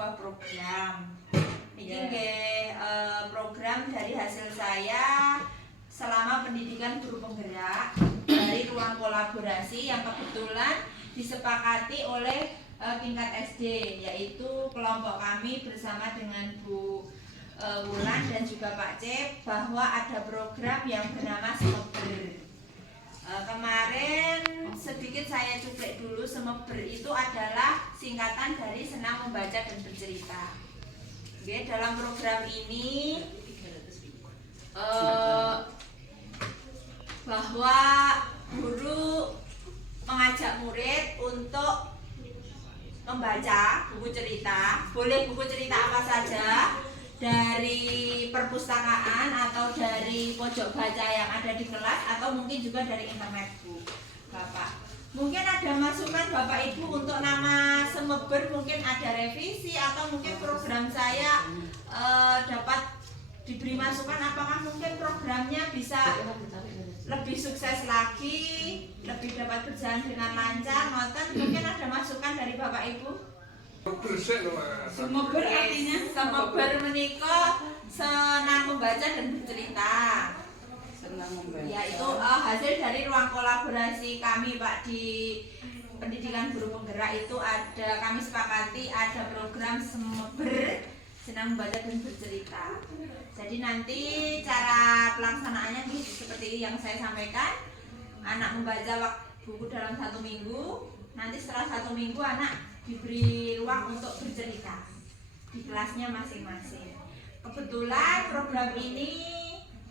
sebuah program. Ini program dari hasil saya selama pendidikan guru penggerak dari ruang kolaborasi yang kebetulan disepakati oleh tingkat SD, yaitu kelompok kami bersama dengan Bu Wulan dan juga Pak Cep, bahwa ada program yang bernama Semeber. Kemarin sedikit saya cuplik dulu. Semeber itu adalah singkatan dari Senang Membaca dan Bercerita. Oke, dalam program ini bahwa guru mengajak murid untuk membaca buku cerita, boleh buku cerita apa saja, dari perpustakaan atau dari pojok baca yang ada di kelas, atau mungkin juga dari internet, Bu. Bapak, mungkin ada masukan Bapak Ibu untuk nama Semeber, mungkin ada revisi atau mungkin program saya dapat diberi masukan, apakah mungkin programnya bisa lebih sukses lagi, lebih dapat berjalan dengan lancar, ngoten. Mungkin ada masukan dari Bapak Ibu. Semeber artinya Semeber menika senang membaca dan bercerita. senang membaca. Yaitu hasil dari ruang kolaborasi kami, Pak, di pendidikan guru penggerak itu ada, kami sepakati ada program Semeber senang membaca dan bercerita. Jadi nanti cara pelaksanaannya seperti yang saya sampaikan, anak membaca buku dalam 1 minggu, nanti setelah 1 minggu anak diberi ruang untuk bercerita di kelasnya masing-masing. Kebetulan program ini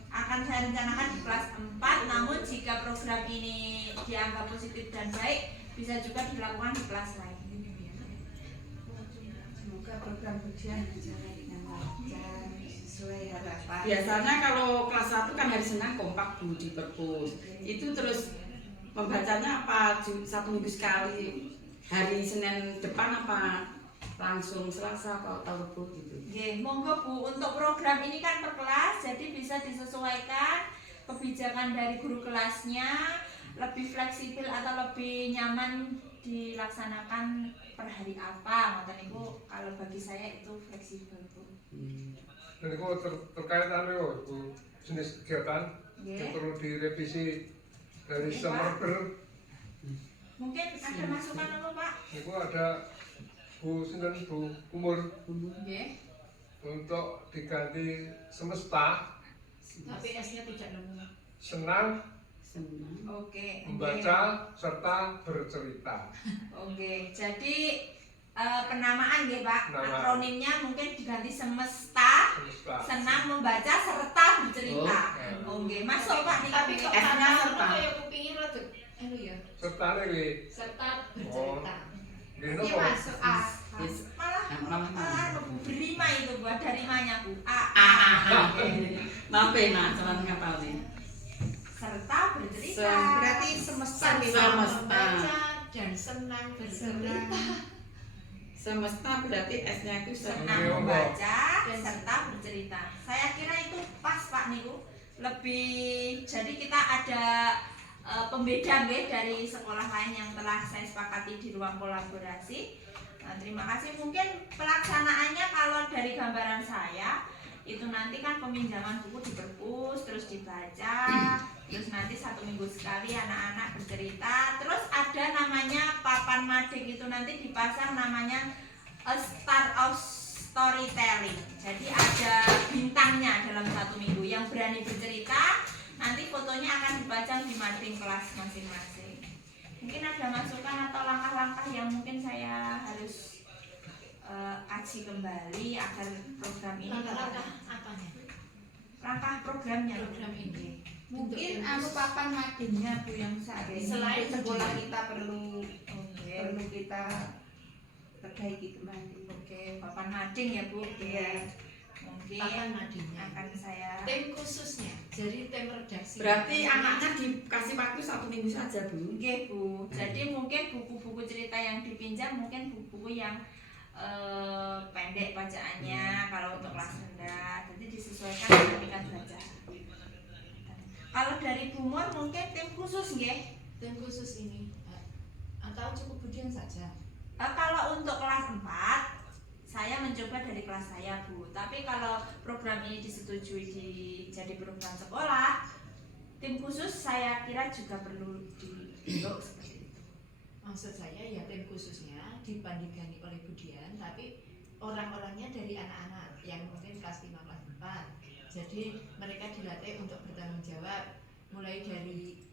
akan saya rencanakan di kelas 4, namun jika program ini dianggap positif dan baik, bisa juga dilakukan di kelas lain. Semoga program ujian berjalan dengan lancar sesuai harapan. Biasanya kalau kelas 1 kan hari Senin kompak Bu di perpus. Itu terus membacanya apa 1 minggu sekali? Hari Senin depan apa langsung Selasa atau Rabu gitu? Oke, monggo Bu, untuk program ini kan per kelas, jadi bisa disesuaikan kebijakan dari guru kelasnya, lebih fleksibel atau lebih nyaman dilaksanakan per hari apa. Ngoten niku kalau bagi saya itu fleksibel, Bu. Dan itu terkait Bu, jenis kegiatan yang perlu direvisi dari Semeber. Mungkin ada masukan apa, Pak? Itu ada Bu Sinten Bu Umur untuk diganti semesta, Tapi S-nya tidak nemu. senang Oke. membaca serta bercerita. Oke, jadi penamaan ya, Pak. Penamaan. Akronimnya mungkin diganti semesta, Semesta. senang membaca serta bercerita. Oh. Oke, masuk Pak. Tapi kok S-nya kata serta. kayak kupingin rada anu ya. Serta ini, Serta bercerita. gini Iya kok. masuk A. Malah berlima itu Bu, ada rimanya Bu. A. Maaf ya nak, jalan kapal nih. Serta bercerita. Berarti semesta nih. Semesta. Membaca dan senang bercerita. Semesta berarti S-nya itu Senang membaca serta bercerita. Saya kira itu pas Pak Niku. Lebih, jadi kita ada pembeda dari sekolah lain yang telah saya sepakati di ruang kolaborasi. Nah, terima kasih. Mungkin pelaksanaannya kalau dari gambaran saya itu nanti kan peminjaman buku di perpus, terus dibaca, terus nanti 1 minggu sekali anak-anak bercerita, terus ada namanya papan mading, itu nanti dipasang namanya A Star of Storytelling. Jadi ada bintangnya dalam 1 minggu. Yang berani bercerita nanti fotonya akan dipajang di mading kelas masing-masing. Mungkin ada masukan atau langkah-langkah yang mungkin saya harus kaji kembali agar program ini Langkah-langkah apanya? langkah programnya. Program ini. Mungkin papan madingnya Bu yang saat ini Selain sekolah ujian. kita perlu Oke. kita perbaiki kembali. Oke, papan mading ya Bu. Iya. Mungkin Papan madingnya. akan saya Tim khususnya. Jadi tim redaksi. Berarti anaknya dikasih waktu 1 minggu saja Bu. Oke Bu, jadi mungkin buku-buku cerita yang dipinjam mungkin buku-buku yang pendek bacaannya kalau untuk kelas rendah, jadi disesuaikan dengan minat baca. Kalau dari Bu Mur mungkin tim khusus nggih? Tim khusus ini atau cukup ujian saja? Kalau untuk kelas 4 saya saya mencoba dari kelas saya, Bu. Tapi kalau program ini disetujui jadi program sekolah, tim khusus saya kira juga perlu dibentuk seperti itu. Maksud saya ya tim khususnya dibandingkan oleh Bu Dian, tapi orang-orangnya dari anak-anak yang mungkin kelas 5, kelas 4. Jadi mereka dilatih untuk bertanggung jawab mulai dari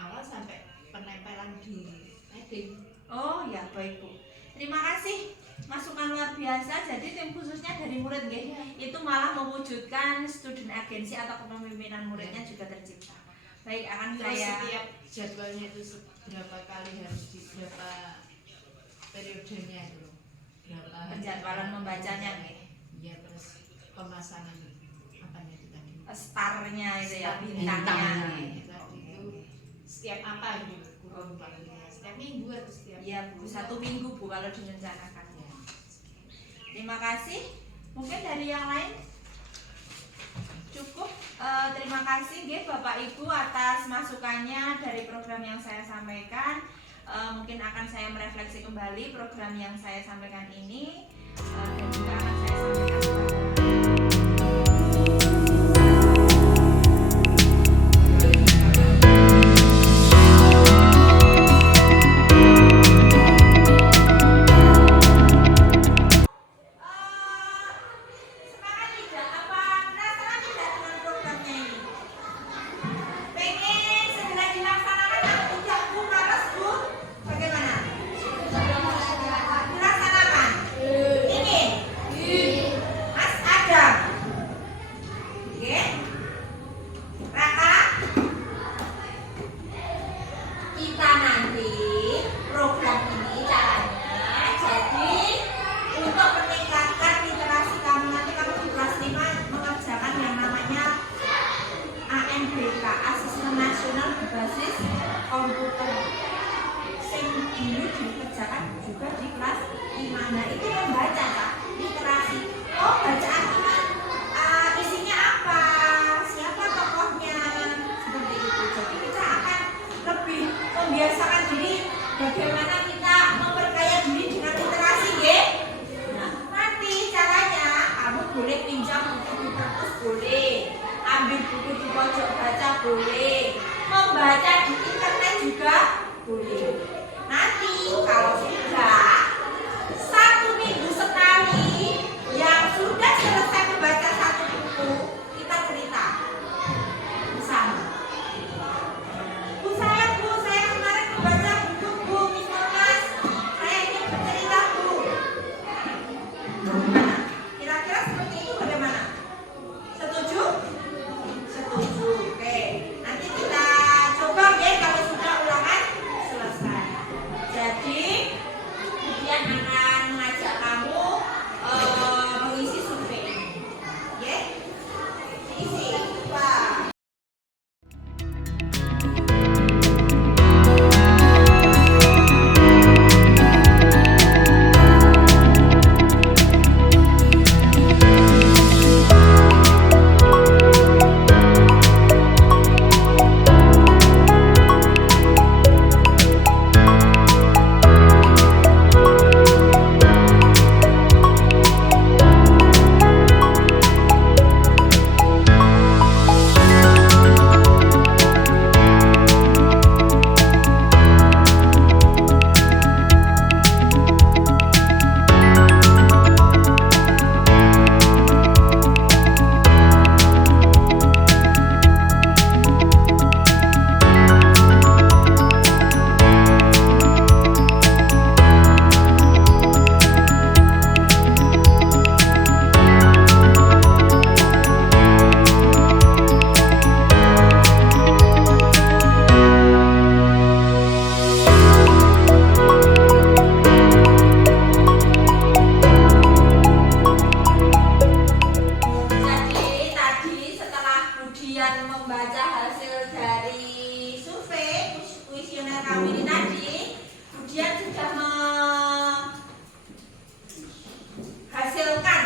awal sampai penempelan di heading. Oh ya, baik Bu. Terima kasih, masukan luar biasa. Jadi tim khususnya dari murid nggih. Itu malah mewujudkan student agency atau kepemimpinan muridnya juga tercipta. Baik, akan Terus saya setiap jadwalnya itu berapa kali harus di berapa periodenya itu loh. Berapa penjadwalan membacanya nggih. Iya, terus pemasangan apanya itu tadi. Starnya itu ya, Bintangnya. bintangnya. Tadi itu setiap apa gitu kurun waktunya. Setiap minggu atau setiap Iya Bu, 1 minggu Bu kalau direncanakan. ya. Terima kasih. Mungkin dari yang lain cukup. Terima kasih nggih Bapak Ibu atas masukannya dari program yang saya sampaikan. Mungkin akan saya merefleksi kembali program yang saya sampaikan ini, dan juga akan saya sampaikan kepada semangat tidak? Apa penasaran tidak dengan programnya ini? Pengen segera dilaksanakan atau tidak Bu? Males Bu? Bagaimana? Dilaksanakan? Ingin? Mas Adam? Oke? Raka? Kita nanti program ini caranya jadi untuk meningkatkan literasi kamu. Nanti kamu di kelas 5 mengerjakan yang namanya ANBK, Asesmen Nasional Berbasis Komputer. Sing dulu dikerjakan juga di kelas 5. Nah itu membaca Kak, literasi. Oh bacaan ini isinya apa? Siapa tokohnya? Seperti itu. Jadi kita akan lebih membiasakan diri bagaimana kita memperkaya diri dengan literasi nggih. Nah, nanti caranya kamu boleh pinjam buku di perpus boleh, ambil buku di pojok baca boleh, membaca di internet juga boleh. Nanti kalau sudah 1 minggu sekali yang sudah selesai membaca 1 buku, kita cerita bersama. Bu saya kemarin membaca buku Bu Miss Thomas. Saya ingin bercerita Bu. Nah, kira-kira seperti itu bagaimana? Setuju? Setuju. Oke. Nanti kita coba ya kalau sudah ulangan selesai. Jadi kemudian akan mengajak kamu mengisi survei ini. Ya? Isi. Wah. Jadi tadi setelah kemudian membaca hasil dari survei kuesioner kami ini tadi, kemudian sudah menghasilkan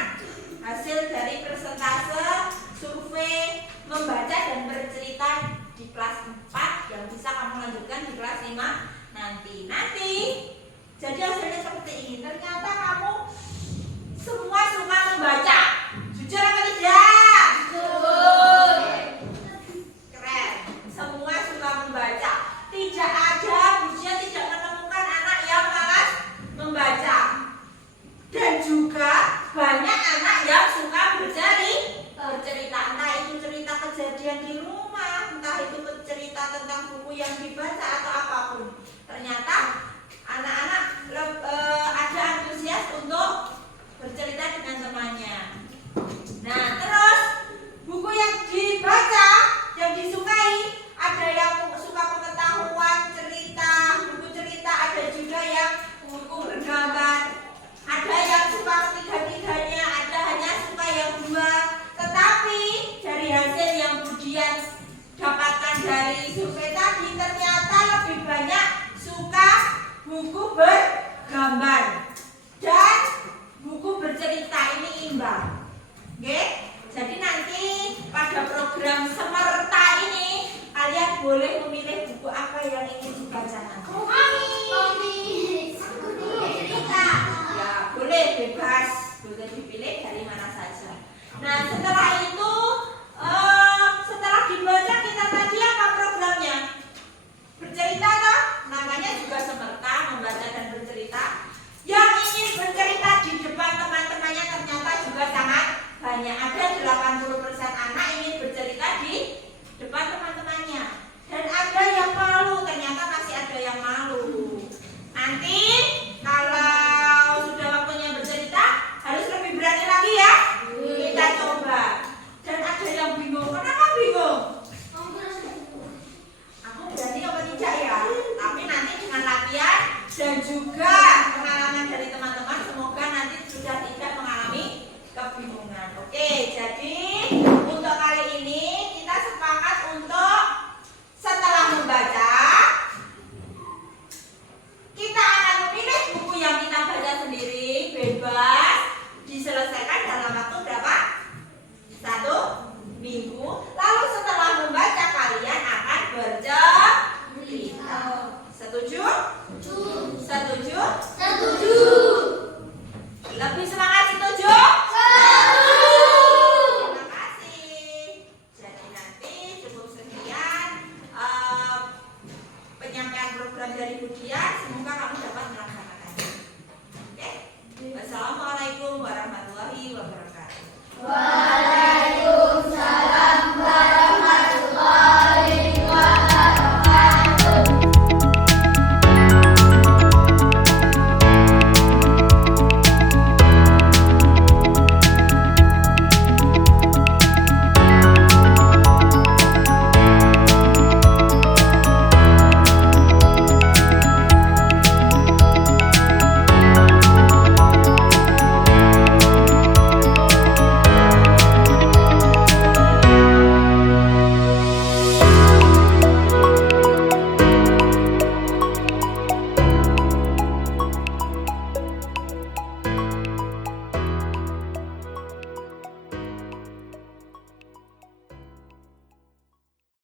hasil dari persentase survei membaca dan bercerita di kelas 4 yang bisa kamu lanjutkan di kelas 5 nanti. Jadi hasilnya seperti ini. Ternyata